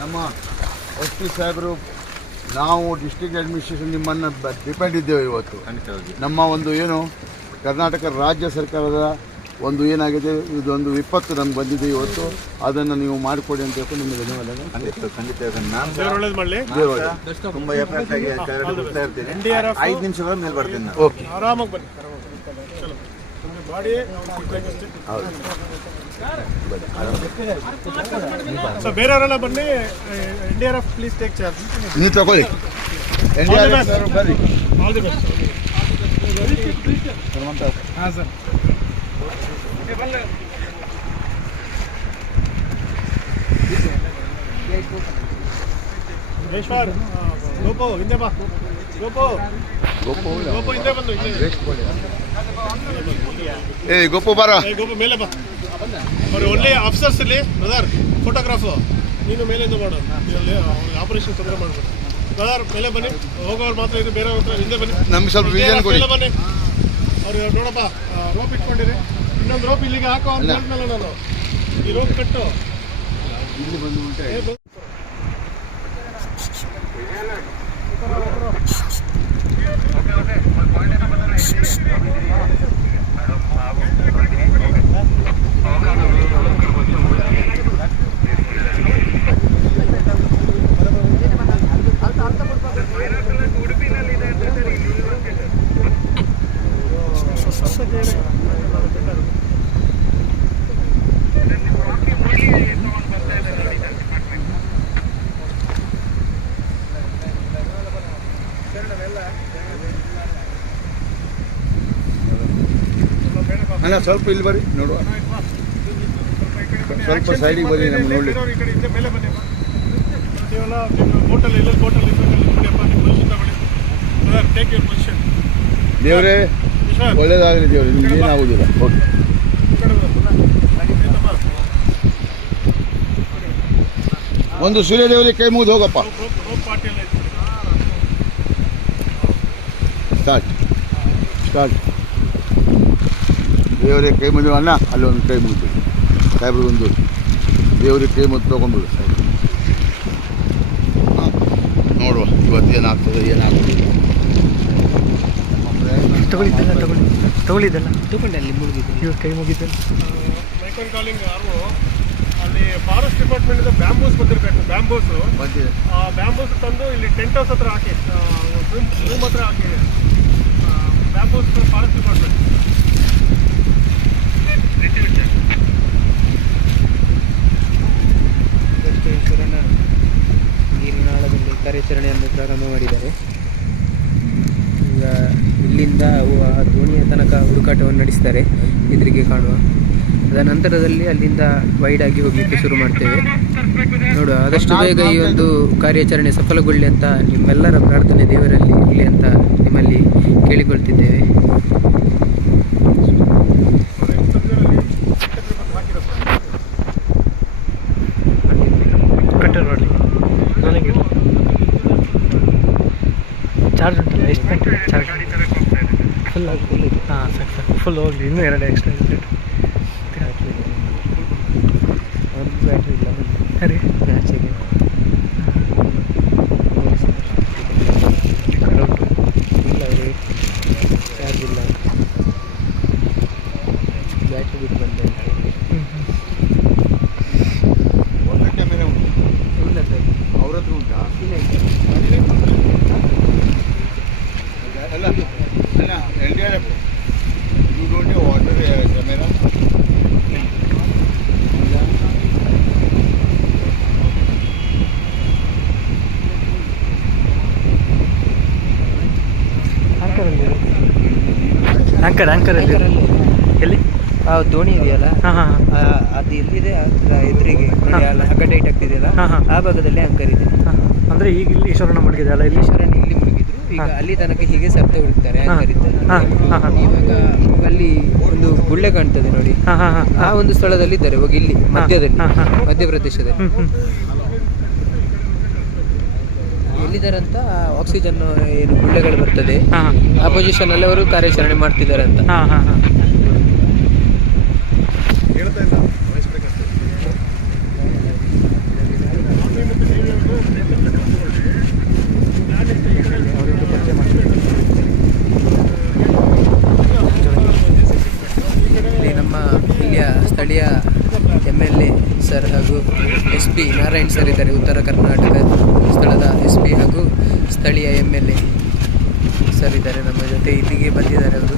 ನಮ್ಮ S P ಸಾಹೇಬರು ನಾವು ಡಿಸ್ಟ್ರಿಕ್ಟ್ ಅಡ್ಮಿನಿಸ್ಟ್ರೇಷನ್ ನಿಮ್ಮನ್ನು ಡಿಪೆಂಡ್ ಇದ್ದೇವೆ ಇವತ್ತು. ನಮ್ಮ ಒಂದು ಏನು ಕರ್ನಾಟಕ ರಾಜ್ಯ ಸರ್ಕಾರದ ಒಂದು ಏನಾಗಿದೆ ಇದೊಂದು ವಿಪತ್ತು ನಮ್ಗೆ ಬಂದಿದೆ ಇವತ್ತು, ಅದನ್ನು ನೀವು ಮಾಡಿಕೊಡಿ ಅಂತ ಹೇಳ್ಕೊಂಡು ನಿಮಗೆ ಧನ್ಯವಾದಗಳು. ಖಂಡಿತ ತುಂಬ ಎಫೆಕ್ಟಾಗಿ 5 ನಿಮಿಷಗಳ ಮೇಲೆ ಬರ್ತೀನಿ ನಾನು. ಓಕೆ, ಆರಾಮಾಗಿ ಬನ್ನಿ. ಬೇರೆಯವರೆಲ್ಲ ಬನ್ನಿ. NDRF please take charge. ನೀವು ತಗೊಳ್ಳಿ. NDRF ಬರ್ರಿ. All the best. ಹಾಂ ಸರ್. ಈಶ್ವರ್ ಗೋಪು ಹಿಂದೆ ಬಾ. ಗೋಪು ಹಿಂದೆ ಬಂದು ಗೋಪು ಬಾರ. ಗೋಪು ಮೇಲೆ ಬಾ. ಅವ್ರು ಒಳ್ಳೆ ಆಫೀಸರ್ಸ್ ಇಲ್ಲಿ ಬ್ರದರ್. ಫೋಟೋಗ್ರಾಫು ನೀನು ಮೇಲಿಂದ ಮಾಡು. ಇಲ್ಲಿ ಆಪರೇಷನ್ ತೊಂದರೆ ಮಾಡ್ಬೇಕು ಬ್ರದರ್. ಮೇಲೆ ಬನ್ನಿ. ಹೋಗೋರು ಮಾತ್ರ ಇದು, ಬೇರೆ ಹತ್ರ ಹಿಂದೆ ಬನ್ನಿ. ನಮ್ಗೆ ಸ್ವಲ್ಪ ವಿಷನ್ ಕೊಡಿ. ಬನ್ನಿ. ಅವ್ರು ನೋಡಪ್ಪ ರೋಪ್ ಇಟ್ಕೊಂಡಿರಿ. ಇನ್ನೊಂದು ರೋಪ್ ಇಲ್ಲಿಗೆ ಹಾಕೋ ಅಂತ ಹೇಳ್ಮೇಲೆ ನಾನು ಈ ರೋಪ್ ಕಟ್ಟು ಇಲ್ಲಿ ಬಂದು ಅಲ್ಲ ಸ್ವಲ್ಪ ಇಲ್ಲಿ ಬರ್ರಿ ನೋಡುವ. ಸ್ವಲ್ಪ ಸೈಡಿಗೆ ಬರ್ರಿ, ನಮ್ಮ ನೋಡಿ. ಮೇಲೆ ಬನ್ನಿ. ನೀವೆಲ್ಲ ಹೋಟೆಲ್ ಇಲ್ಲ, ಹೋಟೆಲ್ ಇರಬೇಕಪ್ಪ. ನಿಮ್ಮ ಪೊಸಿಷನ್ ತಗೊಳ್ಳಿ ಬ್ರದರ್. Take your position. ದೇವರೇ ಒಳ್ಳೇದಾಗಲಿ ದೇವ್ರೆ, ನಿಮ್ಗೆ ಏನಾಗೋದಿಲ್ಲ. ಓಕೆ, ಒಂದು ಸೂರ್ಯದೇವರಿಗೆ ಕೈ ಮುಗಿದು ಹೋಗಪ್ಪ. ಸ್ಟಾರ್ಟ್. ದೇವರಿಗೆ ಕೈ ಮುಗಿದು ಅಣ್ಣ, ಅಲ್ಲೊಂದು ಕೈ ಮುಗಿದು ಸಾಹೇಬ್ರಿಗೊಂದು ದೇವರಿಗೆ ಕೈ ಮುಗಿದು ತೊಗೊಂಡ್ಬಿಡು ಸಾಹೇಬ್. ಹಾಂ, ನೋಡುವ ಇವತ್ತು ಏನಾಗ್ತದೆ ಏನಾಗ್ತದೆ. ತಗೊಳ್ಳಿದ್ದಲ್ಲ ತಗೊಂಡೆ ಅಲ್ಲಿ ಮುಗಿದು ಇವ್ರ ಕೈ ಮುಗಿದ್ದಲ್ಲ. ಮೈಕಲ್ ಕಾಲಿಂಗ್ ಯಾರು ಅಲ್ಲಿ ಫಾರೆಸ್ಟ್ ಡಿಪಾರ್ಟ್ಮೆಂಟಿಂದ ಬ್ಯಾಂಬೂಸ್ ಬಂದಿರಬೇಕು. ಬ್ಯಾಂಬೂಸು ಬಂದಿದೆ. ಆ ಬ್ಯಾಂಬೂಸ್ ತಂದು ಇಲ್ಲಿ ಟೆಂಟ್ ಹೌಸ್ ಹತ್ರ ಹಾಕಿ, ರೂಮ್ ಹತ್ರ ಹಾಕಿ. Bamboos forest department. ಬಸವೇಶ್ವರನ ನೀರಿನಾಳದಲ್ಲಿ ಕಾರ್ಯಾಚರಣೆಯನ್ನು ಪ್ರಾರಂಭ ಮಾಡಿದ್ದಾರೆ. ಈಗ ಇಲ್ಲಿಂದ ಆ ದೋಣಿಯ ತನಕ ಹುಡುಕಾಟವನ್ನು ನಡೆಸ್ತಾರೆ, ಎದುರಿಗೆ ಕಾಣುವ. ಅದರ ನಂತರದಲ್ಲಿ ಅಲ್ಲಿಂದ ವೈಡ್ ಆಗಿ ಹೋಗಲಿಕ್ಕೆ ಶುರು ಮಾಡ್ತೇವೆ. ನೋಡುವ, ಆದಷ್ಟು ಬೇಗ ಈ ಒಂದು ಕಾರ್ಯಾಚರಣೆ ಸಫಲಗೊಳ್ಳಿ ಅಂತ ನಿಮ್ಮೆಲ್ಲರ ಪ್ರಾರ್ಥನೆ ದೇವರಲ್ಲಿ ಇರಲಿ ಅಂತ ನಿಮ್ಮಲ್ಲಿ ಕೇಳಿಕೊಳ್ತಿದ್ದೇವೆ. ಚಾರ್ಜ್ ಉಂಟಲ್ಲ, ಎಷ್ಟು ಗಂಟೆ ಚಾರ್ಜ್? ಫುಲ್ ಆಗಿ ಹಾಂ ಸಾಕು ಫುಲ್ ಹೋಗಲಿ. ಇನ್ನೂ 2 ಎಕ್ಸ್ಟ್ರಾ ಇರುತ್ತೆ. ಬ್ಯಾಟ್ರಿ ಇಲ್ಲ ಸರಿ ಮ್ಯಾಚಿಗೆ ಇಲ್ಲ, ಅವರು ಚಾರ್ಜ್ ಇಲ್ಲ, ಬ್ಯಾಟ್ರಿ ಬಿಟ್ಟು ಬಂದೆ. ಒಳ್ಳೆ ಕ್ಯಾಮೆರಾ ಉಂಟು. ಇಲ್ಲ ಸರ್, ಅವ್ರ ಹತ್ರ ಉಂಟಾ? ಇಲ್ಲ ಅಲ್ಲ NDRF you don't have water camera. Anchor ಎಲ್ಲಿ ಆ ದೋಣಿ ಇದೆಯಲ್ಲ, ಅದು ಎಲ್ಲಿದೆ ಅದರ ಎದುರಿಗೆ ಹಗ್ಗ ಟೈಟ್ ಆಗ್ತಿದೆಯಲ್ಲ, ಆ ಭಾಗದಲ್ಲಿ ಆಂಕರ್ ಇದೆ. ಅಂದರೆ ಈಗ ಇಲ್ಲಿ ಈಶ್ವರನ ಮಡಗಿದೆಯಲ್ಲ, ಇಲ್ಲಿ ಈಶ್ವರನ ಇಲ್ಲಿ ಮುಳುಗಿದ್ರು. ಈಗ ಅಲ್ಲಿ ತನಕ ಹೀಗೆ ಸತ್ತ ಹುಡುಕ್ತಾರೆ ಆಂಕರ್ ಇದ್ದಲ್ಲಿ. ಇವಾಗ ಅಲ್ಲಿ ಒಂದು ಗುಳ್ಳೆ ಕಾಣ್ತದೆ ನೋಡಿ, ಆ ಒಂದು ಸ್ಥಳದಲ್ಲಿ ಇದ್ದಾರೆ. ಹೋಗಿ ಇಲ್ಲಿ ಮಧ್ಯದಲ್ಲಿ, ಮಧ್ಯಪ್ರದೇಶದಲ್ಲಿ ಎಲ್ಲಿದ್ದಾರಂತ. ಆಕ್ಸಿಜನ್ ಏನು ಗುಳ್ಳೆಗಳು ಬರ್ತದೆ, ಆ ಪೊಸಿಷನ್ ಅಲ್ಲಿ ಅವರು ಕಾರ್ಯಾಚರಣೆ ಮಾಡ್ತಿದ್ದಾರೆ ಅಂತ. ಹೇಳ್ತಾ ಇಲ್ಲ ಸರ್ ಹಾಗೂ SP ನಾರಾಯಣ್ ಸರ್ ಇದ್ದಾರೆ, ಉತ್ತರ ಕರ್ನಾಟಕ ಸ್ಥಳದ SP ಹಾಗೂ ಸ್ಥಳೀಯ MLA ಸರ್ ಇದ್ದಾರೆ ನಮ್ಮ ಜೊತೆ. ಇಲ್ಲಿಗೆ ಬಂದಿದ್ದಾರೆ ಅವರು.